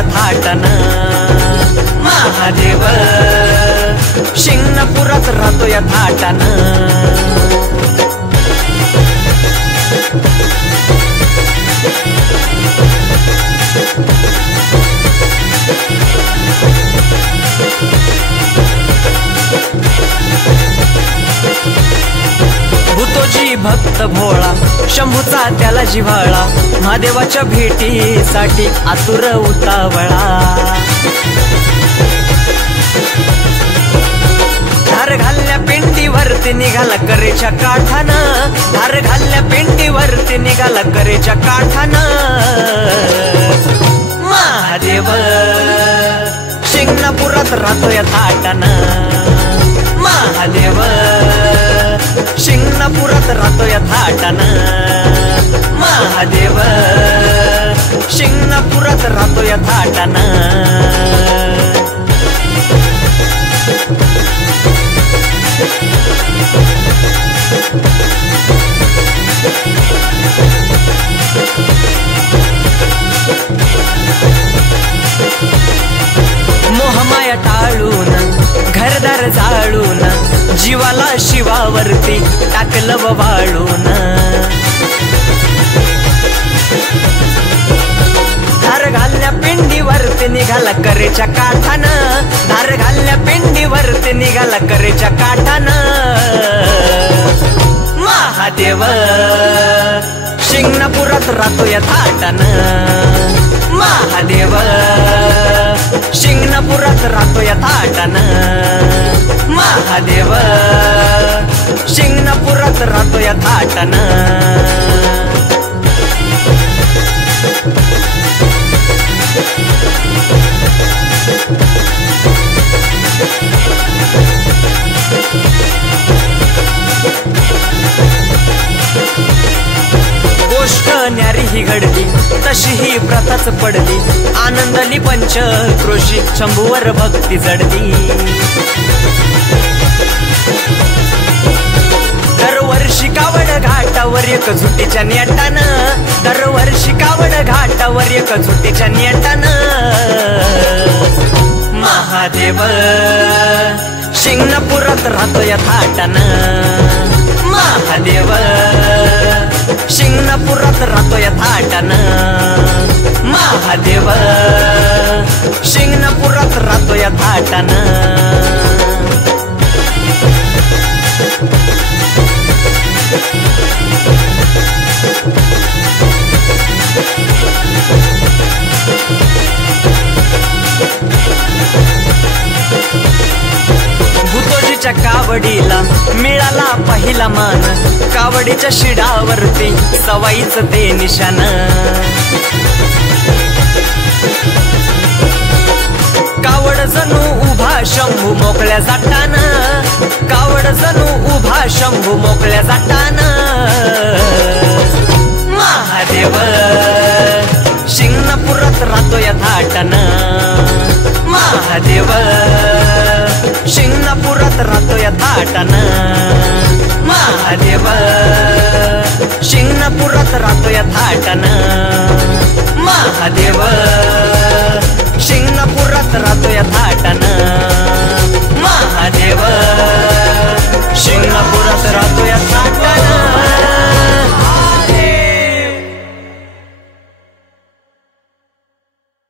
यथाटन महादेव शिंगणापुरात राहतो यथाटन भूतोजी भक्त भोळा शंभूचा त्याला जिव्हाळा महादेवाच्या भेटीसाठी आतुर उतावळा धार घालल्या पेंडीवरती निघाला करेच्या काठानं धार घालल्या पेंडीवरती निघाला करेच्या काठानं महादेव शिंगणापुरात राहतो यथाटन महादेव शिंगणापुरात राहतो यथाटन महादेव शिंगणापुरात राहतो यथाटन मोहमाया टाळून घरदार जाळून जीवाला शिवावरती टाकलं वाळून धार घालल्या पिंडीवरती निघाला करेच्या काठानं धार घालल्या पिंडीवरती निघाला करेच्या काठानं महादेव शिंगणापुरात राहतो यथाटन महादेव शिंगणापुरात राहतो यथाटन महादेव शिंगणापुरात राहतो यथाटन गोष्ट न्यारी ही घडली तशी ही प्रथाच पडली आनंदली पंचक्रोशी शंभूवर भक्ती जडली दरवर्षी कावड घाटावर एक झुटीच्या नेटानं दरवर्षी कावड घाटावर एक झुटीच्या नेटानं महादेव शिंगणापुरात राहतो यथाटन महादेव शिंगणापुरात राहतो यथाटन महादेव शिंगणापुरात राहतो यथाटन भूतोजीच्या कावडीला मिळाला पहिला मान कावडीच्या शिडावरती सवाईच ते निशान कावड जणू उभा शंभू मोकळ्या जाटान कावड जणू उभा शंभू मोकळ्या जाटान महादेव शिंगणापुरात राहतो यथाटन महादेव शिंगणापुरात राहतो यथाटन महादेव शिंगणापुरात राहतो यथाटन महादेव शिंगणापुरात राहतो यथा